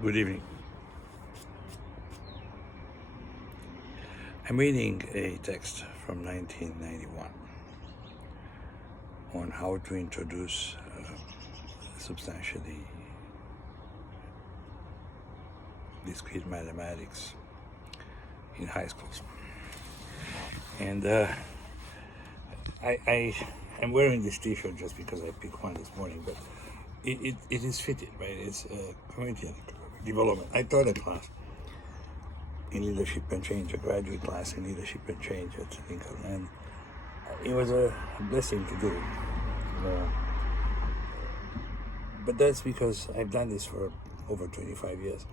Good evening. I'm reading a text from 1991 on how to introduce substantially discrete mathematics in high schools. And I'm wearing this t-shirt just because I picked one this morning, but it is fitted, right? It's community development. I taught a class in leadership and change, a graduate class in leadership and change at Lincoln, and it was a blessing to do. But that's because I've done this for over 25 years.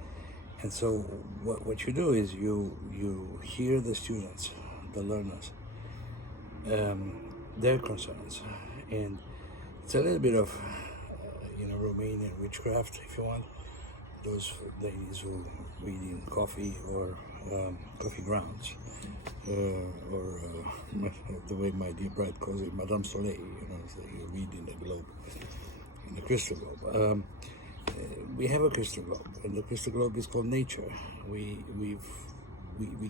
And so what you do is you hear the students, the learners, their concerns. And it's a little bit of, Romanian witchcraft, if you want. Those ladies who read in coffee or coffee grounds, or the way my dear bride calls it, Madame Soleil, it's like you read in the globe, in the crystal globe. We have a crystal globe, and the crystal globe is called nature. We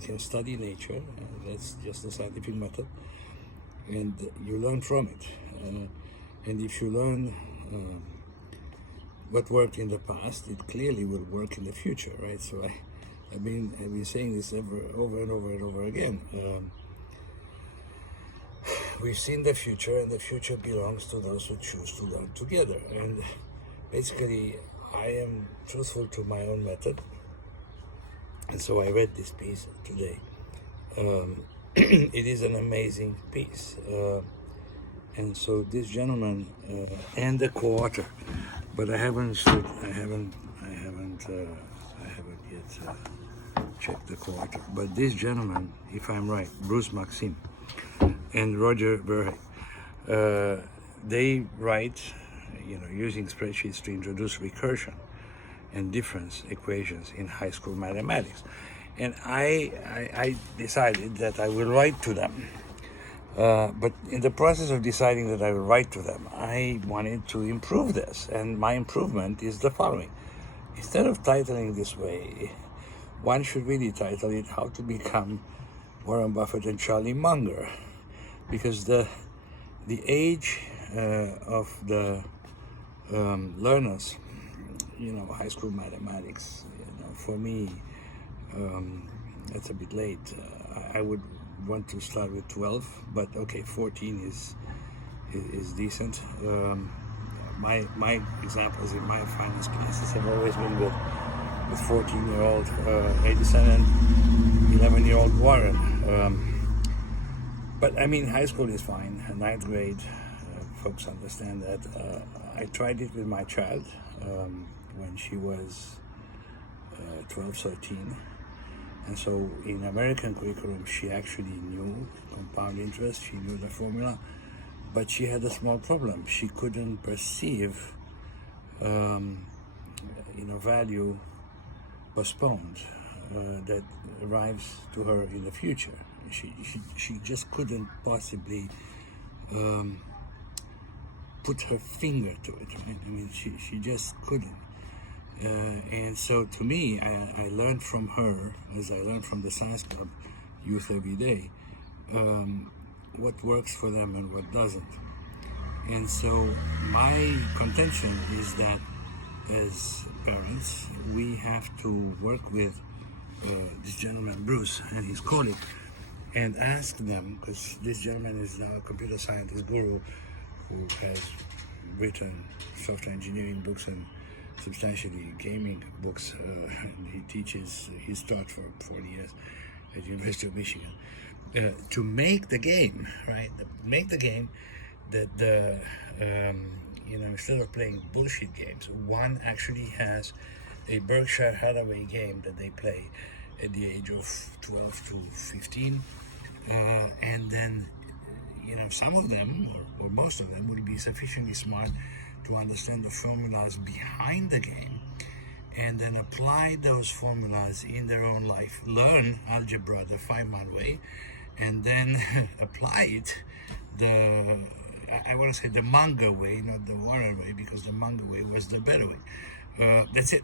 can study nature, and that's just a scientific method, and you learn from it. And if you learn what worked in the past, it clearly will work in the future, right? So I've been saying this over and over again. We've seen the future, and the future belongs to those who choose to learn together. And basically, I am truthful to my own method, and so I read this piece today. It is an amazing piece, and so this gentleman and the co-author, but I haven't yet checked the co-author. But this gentleman, if I'm right, Bruce Maxim and Rich the BRK A, they write, using spreadsheets to introduce recursion and difference equations in high school mathematics. And I decided that I will write to them. But in the process of deciding that I will write to them, I wanted to improve this. And my improvement is the following. Instead of titling this way, one should really title it How to Become Warren Buffett and Charlie Munger. Because the age of the learners, high school mathematics, for me, that's a bit late. I would want to start with 12, but okay, 14 is decent. My examples in my finance classes have always been with 14-year-old Edison and 11-year-old Warren. But I mean, high school is fine. 9th grade, folks understand that. I tried it with my child when she was 12, 13. And so in American curriculum, she actually knew compound interest, she knew the formula, but she had a small problem. She couldn't perceive, value postponed that arrives to her in the future. She just couldn't possibly put her finger to it, right? I mean, she just couldn't. And so to me, I learned from her, as I learned from the Science Club youth every day, what works for them and what doesn't. And so my contention is that as parents, we have to work with this gentleman, Bruce, and his colleague, and ask them, because this gentleman is now a computer scientist guru who has written software engineering books and substantially gaming books, and he teaches, he's taught for 40 years at the University of Michigan, to make the game, right? Make the game that instead of playing bullshit games, one actually has a Berkshire Hathaway game that they play at the age of 12 to 15, and then some of them, or most of them, will be sufficiently smart to understand the formulas behind the game, and then apply those formulas in their own life, learn algebra the Feynman way, and then apply it I want to say the Munger way, not the Warren way, because the Munger way was the better way. That's it.